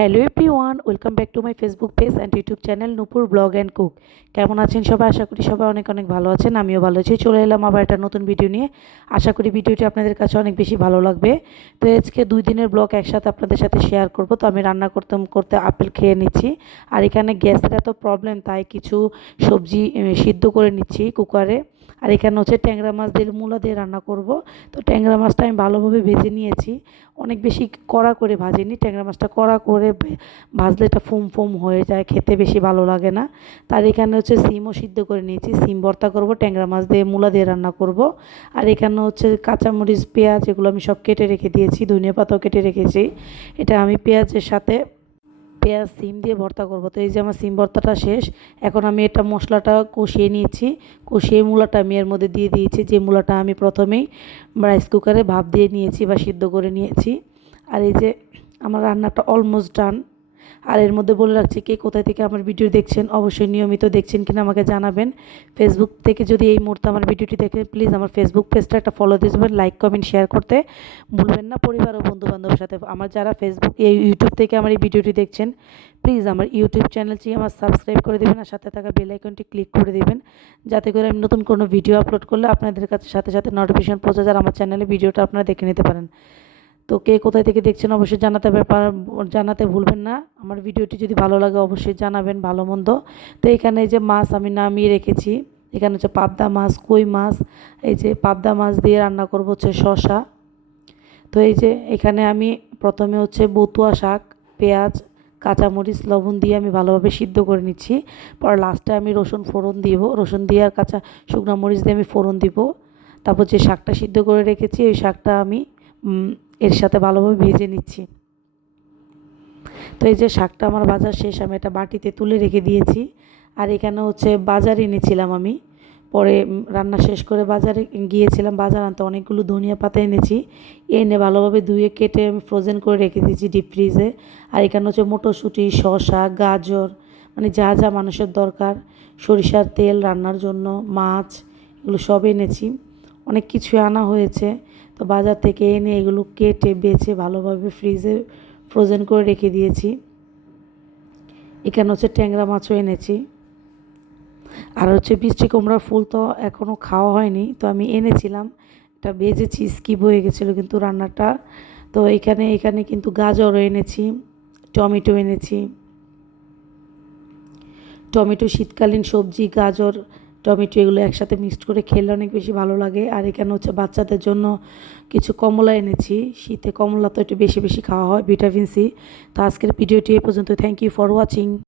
Hello everyone, welcome back to my Facebook page and YouTube channel Nupur blog and cook. কেমন আছেন সবাই? আশা করি সবাই অনেক অনেক ভালো আছেন। আমিও ভালো আছি। চলে এলাম আবার একটা নতুন ভিডিও নিয়ে। আশা করি ভিডিওটি আপনাদের কাছে অনেক বেশি ভালো লাগবে। তো আজকে 2 দিনের ব্লগ একসাথে আপনাদের সাথে শেয়ার করব। তো আমি রান্না করতে করতে আপেল খেয়ে নিচ্ছি। আর এখানে গ্যাসের এত প্রবলেম, তাই কিছু সবজি সিদ্ধ করে নিচ্ছি কুকারে। আর এখানে হচ্ছে ট্যাংরা মাছ দিয়ে মূলা দিয়ে রান্না করব। তো ট্যাংরা মাছটা আমি ভালোভাবে ভেজে নিয়েছি। অনেক বেশি কড়া করে ভাজিনি, ট্যাংরা মাছটা কড়া করে ভাজলে এটা ফোম ফোম হয়ে যায়, খেতে বেশি ভালো লাগে না। তার এখানে হচ্ছে সিমও সিদ্ধ করে নিয়েছি, সিম ভর্তা করব, ট্যাংরা মাছ দিয়ে মূলা দিয়ে রান্না করব। আর এখানে হচ্ছে কাঁচামরিচ, পেঁয়াজ এগুলো আমি সব কেটে রেখে দিয়েছি, ধনিয়া পাতাও কেটে রেখেছি। এটা আমি পেঁয়াজের সাথে পেঁয়াজ সিম দিয়ে ভর্তা করব। তো এই যে আমার সিম ভর্তাটা শেষ। এখন আমি এটা মশলাটা কষিয়ে নিয়েছি, কষিয়ে মূলাটা আমি এর মধ্যে দিয়ে দিয়েছি, যে মূলাটা আমি প্রথমেই রাইস কুকারে ভাপ দিয়ে নিয়েছি বা সিদ্ধ করে নিয়েছি। আর এই যে আমার রান্নাটা অলমোস্ট ডান। আর এর মধ্যে বলে রাখছি, কে কোথায় থেকে আমার ভিডিও দেখছেন, অবশ্যই নিয়মিত দেখছেন কিনা আমাকে জানাবেন। ফেসবুক থেকে যদি এই মুহূর্তে আমার ভিডিওটি দেখেন, প্লিজ আমার ফেসবুক পেজটা একটা ফলো দিয়ে দেবেন, লাইক কমেন্ট শেয়ার করতে ভুলবেন না, পরিবার ও বন্ধু বান্ধবের সাথে। আমার যারা ফেসবুক এই ইউটিউব থেকে আমার এই ভিডিওটি দেখছেন, প্লিজ আমার ইউটিউব চ্যানেলটি আমার সাবস্ক্রাইব করে দেবেন আর সাথে থাকা বেল আইকনটি ক্লিক করে দেবেন, যাতে করে আমি নতুন কোনো ভিডিও আপলোড করলে আপনাদের কাছে সাথে সাথে নোটিফিকেশন পৌঁছে যায়, আমার চ্যানেলে ভিডিওটা আপনারা দেখে নিতে পারেন। তো কে কোথায় থেকে দেখছেন অবশ্যই জানাতে ভুলবেন না। আমার ভিডিওটি যদি ভালো লাগে অবশ্যই জানাবেন, ভালো মন্দ। তো এখানে এই যে মাছ আমি নামিয়ে রেখেছি, এখানে হচ্ছে পাবদা মাছ, কই মাছ। এই যে পাবদা মাছ দিয়ে রান্না করব হচ্ছে শসা। তো এই যে এখানে আমি প্রথমে হচ্ছে বতুয়া শাক, পেঁয়াজ, কাঁচামরিচ, লবণ দিয়ে আমি ভালোভাবে সিদ্ধ করে নিচ্ছি। পর লাস্টে আমি রসুন ফোড়ন দিব, রসুন দিয়ে আর কাঁচা শুকনো মরিচ দিয়ে আমি ফোড়ন দিব। তারপর যে শাকটা সিদ্ধ করে রেখেছি ওই শাকটা আমি এর সাথে ভালোভাবে ভেজে নিচ্ছি। তো এই যে শাকটা আমার ভাজা শেষ, আমি এটা বাটিতে তুলে রেখে দিয়েছি। আর এখানে হচ্ছে বাজার এনেছিলাম আমি, পরে রান্না শেষ করে বাজারে গিয়েছিলাম, বাজার আনতে অনেকগুলো ধনিয়া পাতা এনেছি। এনে ভালোভাবে ধুয়ে কেটে আমি ফ্রোজেন করে রেখে দিয়েছি ডিপ ফ্রিজে। আর এখানে হচ্ছে মটরশুঁটি, শসা, গাজর, মানে যা যা মানুষের দরকার, সরিষার তেল রান্নার জন্য, মাছ, এগুলো সব এনেছি। অনেক কিছু আনা হয়েছে। তো বাজার থেকে এনে এগুলো কেটে বেছে ভালোভাবে ফ্রিজে ফ্রোজেন করে রেখে দিয়েছি। এখানে হচ্ছে ট্যাংরা মাছও এনেছি। আর হচ্ছে বৃষ্টি কুমড়ার ফুল তো এখনও খাওয়া হয়নি, তো আমি এনেছিলাম, এটা ভেজেছি, স্কিপ হয়ে গেছিলো কিন্তু রান্নাটা। তো এখানে কিন্তু গাজরও এনেছি, টমেটো এনেছি। টমেটো শীতকালীন সবজি, গাজর, টমেটো এগুলো একসাথে মিক্সড করে খেলে অনেক বেশি ভালো লাগে। আর এখানে হচ্ছে বাচ্চাদের জন্য কিছু কমলা এনেছি, শীতে কমলা তো একটু বেশি বেশি খাওয়া হয়, ভিটামিন সি। তো আজকের ভিডিওটি এ পর্যন্ত। Thank you for watching.